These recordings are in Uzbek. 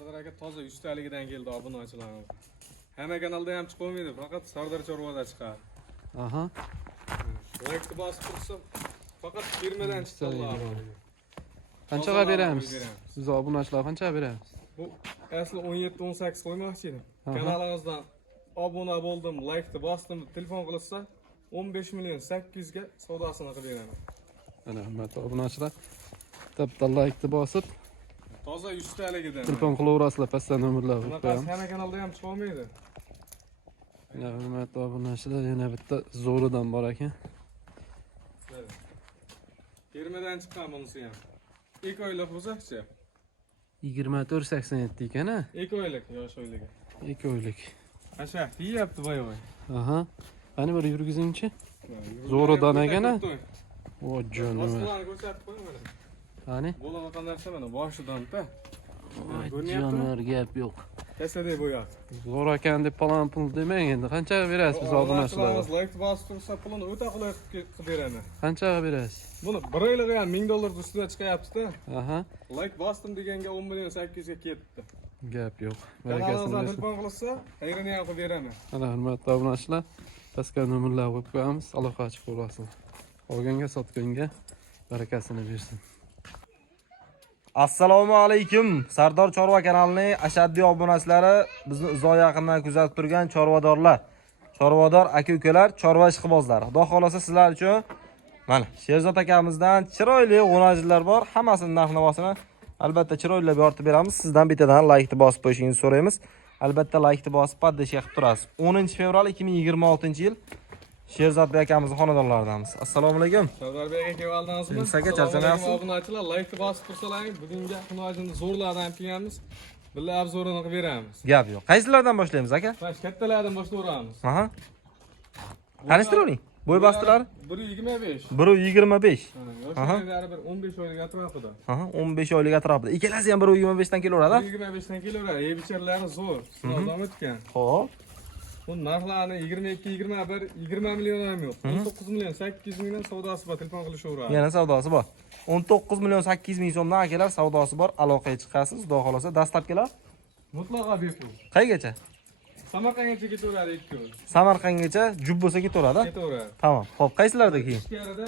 Sardar aka toza 100 taligidan keldi obunachilarimiz. Hamma kanalda ham chiqolmaydi, faqat Sardar Chorvada chiqadi. Aha. Like bosib tursa faqat firmadan chiqadi. Qanchaga beramiz? Siz obunachilar qanchaga beramiz? Bu asli 17-18 qo'ymoqchi edim. Kanalingizdan obuna bo'ldim, like bosdim, telefon qilsa 15 million 800 ga savdosini qilib beraman. Mana hurmatli obunachilar, bitta like bosib, toza 100 taligidan. telefon qilaverasizlar, pastda nomerlar qo'yib qo'yamiz. Hamma kanalda ham chiqolmaydi. Mana hurmatli obunachilar, yana bitta zo'ridan bor ekan. Firmadan chiqqan bunisi ham. 2 oylik bo'lsa-chi? 24.87 ekan-a? 2 oylik yosh oyligi. 2 oylik. Asha, yeyapti boy-boy. Aha. Qani bir yurgizingchi. Zo'ridan ekan-a? O jonim. Boshqalarni ko'rsatib qo'ying. Qani? Bo'lagan narsa mana boshidan-da. Jonlar gap yo'q. Kasadek bo'yapti. Zo'r ekan deb palon pul demang endi. Qanchaga berasiz biz obunachilarga? Like bosib tursa pulini o'ta qulay qilib beraman. Qanchaga berasiz? Buni bir oylig'i ham 1000 dollar ustida chiqyapti-da. Aha. Like bosdim deganga 10 million 800 ga ketdi. Gap yo'q. Barakasini telefon qilsa, xayrini ham qilib beraman. Mana hurmatli obunachilar, pastga nomerlar qo'yib qo'yamiz, aloqa chiqib ko'rasizlar. Olganga, sotganga barakasini bersin. Assalomu alaykum. Sardor Chorva kanalining ashaddiy obunachilari, bizni uzoq yaqindan kuzatib turgan chorvadorlar, chorvador aka-ukalar, chorva ishqibozlar. Xudo xolasa sizlar uchun mana Sherzod akamizdan chiroyli g'o'najilar bor. Hammasini narx-navosini albatta chiroylab yoritib beramiz. Sizdan bittadan like bosib qo'yishingizni so'raymiz. Albatta like bosib poddeshga qilib turasiz. 10 fevral 2026-yil Sherzod akamizning xonadonlaridamiz. Assalomu alaykum. Sardor aka keldingizmi? Siz aka charchamayapsiz? Obunachilar like bosib tursalaring, bugungi xonajini zo'rlardan qilamiz. Billa obzorini qilib beramiz. Gap yo'q. Qaysilardan boshlaymiz aka? Bash kattalardan boshlayveramiz. Aha. Tanishtiring. Bo'y bastilari 1.25. 1.25. Yoshlari bir 15 oylik atrofida. Aha, 15 oylik atrofida. Ikkalasi ham 1.25 dan kelaveradi. 1.25 dan kelaveradi. Yebicharlari zo'r. Sinovdan o'tgan. Xo'p. Bu narxlarni 22, 21, 20 million ham yo'q. 19 million 800 mingdan savdosi bor, telefon qilishaveradi. Yana savdosi bor. 19 million 800 ming so'mdan akalar savdosi bor. Aloqaga chiqasiz, xudo xolasa dastlabkilar. Mutlaqo bepul. Qaygacha? Samarqandgacha ketaveradi 2 kun. Samarqandgacha jub bo'lsa ketaveradi. Ketaveradi. Tamam. Xo'p, qaysilarda keyin? Ichkarida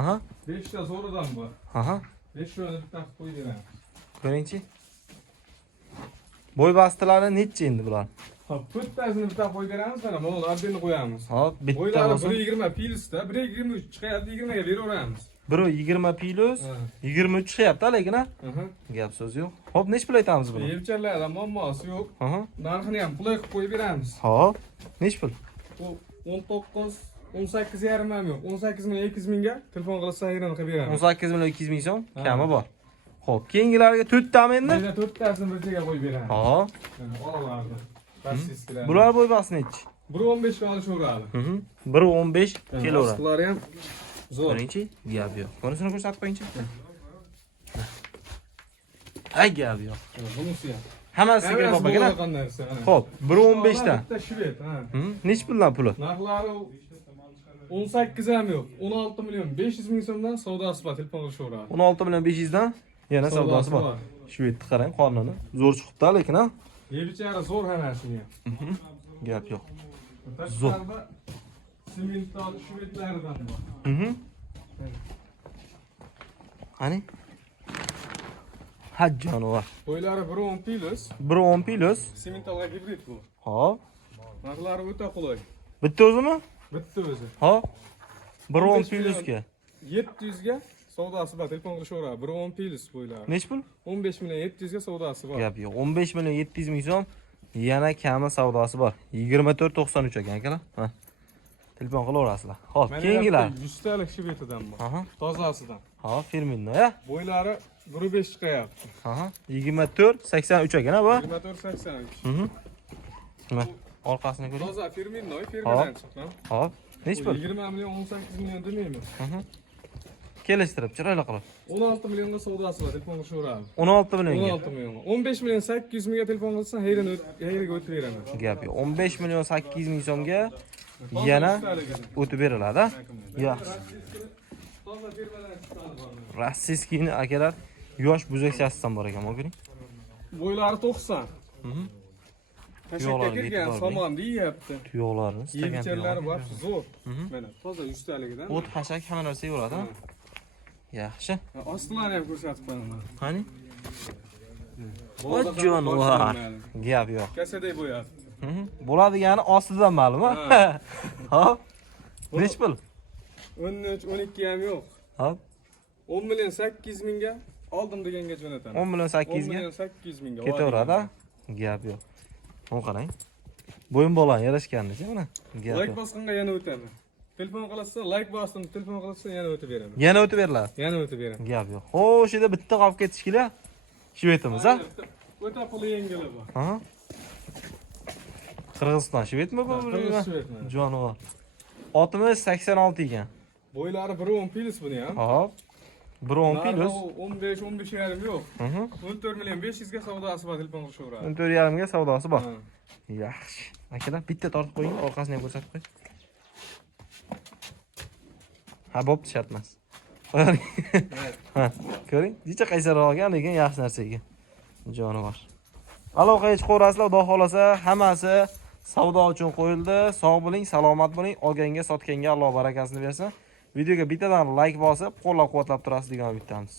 Aha. 5 ta zo'ridan bor. Aha. 5 tani bittasi qo'yib beramiz. Ko'ringchi. Bo'y bastilari necha endi bular? Hop, bittasini bitta qo'yib beramiz, mana buni abdini qo'yamiz. Hop, bitta Bo'ylari bo'lsin. 1.20 pilsda, 1.23 chiqyapti, 20 ga beraveramiz. 1.20 plus 23 chiqyapti, lekin ha? Gap so'z yo'q. Hop, nech pul aytamiz buni? Yevcharlarda muammosi yo'q. Aha. Narxini ham qulay qilib qo'yib beramiz. Hop, nech pul? Bu 19, 18 yarim ham yo'q. 18 million 200 mingga telefon qilsa xayrini qilib beramiz. 18 million 200 ming so'm kami bor. Xo'p, keyingilarga 4 tami endi? Mana 4 tasini bir joyga qo'yib beramiz. Hop. Olalardi. Bassiskilar. Bular bo'y basi nechi? 1.15 ga olishaveradi. 1.15 kelaveradi. Bular ham zo'r. Ko'ringchi, gap yo'q. Bunisini ko'rsatib qo'yingchi. Ay, gap yo'q. Bunisi ham. Hammasiga bor bakana. Xo'p, 1.15 dan. Bitta shved, ha. Nech puldan puli? Narxlari 18 ham yo'q. 16 million 500 ming so'mdan savdosi bor, telefon qilishaveradi. 16 million 500 dan yana savdosi bor. Shvedni qarang, qornini. Zo'r chiqibdi, lekin ha. Yebichari zo'r hammasi ham. Gap yo'q. Zo'r. Sementdan shvedlaridan bor. Qani? Ha jonivor. Bo'ylari 1.10 plus. 1.10 plus. Semental gibrid bu. Hop. Narxlari o'ta qulay. Bitta o'zimi? Bitta o'zi. Hop. 1.10 plusga. 700 ga savdosi bor, telefon qilishaveradi. 1.10 plus bo'ylari. Nech pul? 15 million 700 ga savdosi bor. Gap yo'q. 15 million 700 ming so'm yana kami savdosi bor. 24.93 ekan akalar. Ha. Telefon qilaverasizlar. Xo'p, keyingilar. 100 talik shvetidan bor. Aha. Tozasidan. Ha, firminno ya. Bo'ylari 1.5 chiqyapti. Aha. 24.83 ekan bu. 24.83. Nima? Orqasini ko'ring. Toza firminno, firmadan chiqqan. Hop. Nech pul? 20 million 18 million demaymiz. Kelishtirib, chiroyli qilib. 16 millionga savdosi bor, telefon qilishaveradi. 16 millionga. 16 million. 15 million 800 mingga telefon qilsa, hayriga o'tib beraman. Gap yo'q. 15 million 800 ming so'mga yana o'tib beriladi. Yaxshi. Toza firmadan chiqqan bor. Rossiyskiyni akalar yosh buzak shassidan bor ekan, ko'ring. Bo'ylari 90. Mhm. Tashakka Tuyoqlarga kirgan, e'tibor bering. somonni yeyapti. Tuyoqlarni istagan Yevcherlari bor, zo'r. Mhm. Mana toza 100 taligidan. O't hashak hamma narsa yuradi. Yaxshi. Ostilarini ham ko'rsatib qo'yaman. Qani? Bo'ladi, Jonivor. Gap yo'q. Kasadek bo'yadi. Mhm. Bo'ladigani ostidan ma'lum. Hop. Nech pul? 13, 12 ham yo'q. Hop. 10 million 800 mingga oldim deganga jo'nataman. 10 million 10 800 ga million 800 mingga. ketaveradi. Gap yo'q. Buni qarang. Bo'yin bolan yarashgandicha mana. Gap Like yo'q. bosganda yana o'taman. Telefon qilasizlar, like bosdim, telefon qilasizlar yana o'tib beraman. Yana o'tib beriladi. Yana o'tib beraman. Gap yo'q. Xo'sh, edi bitta qolib ketishkilar. Shvetimiz, ha? O'ta puli yengili bor. Ha? Qirg'iziston shvetmi bu? Qirg'iz shvet mana. Jonivor. Otimiz 86 ekan. Bo'ylari 1.10 pilis buni ham. Hop. 1.10 plus. 15, 15 yarim yo'q. 14 million 500 ga savdosi bor, telefon qilishaveradi. 14,5 ga savdosi bor. Ha. Yaxshi. Akalar bitta tortib qo'ying, orqasini ham ko'rsatib qo'y. Ha, bo'pti, shart emas. Qo'ying. Ha, ko'ring, jicha qaysarroq olgan, lekin yaxshi narsa ekan. Jonivor. Aloqaga chiqaverasizlar, xudo xolasa, hammasi savdo uchun qo'yildi. Sog' bo'ling, salomat bo'ling. Olganga, sotganga Alloh barakasini bersin. Videoga bittadan like bosib, qo'llab-quvvatlab turasiz degan umiddamiz.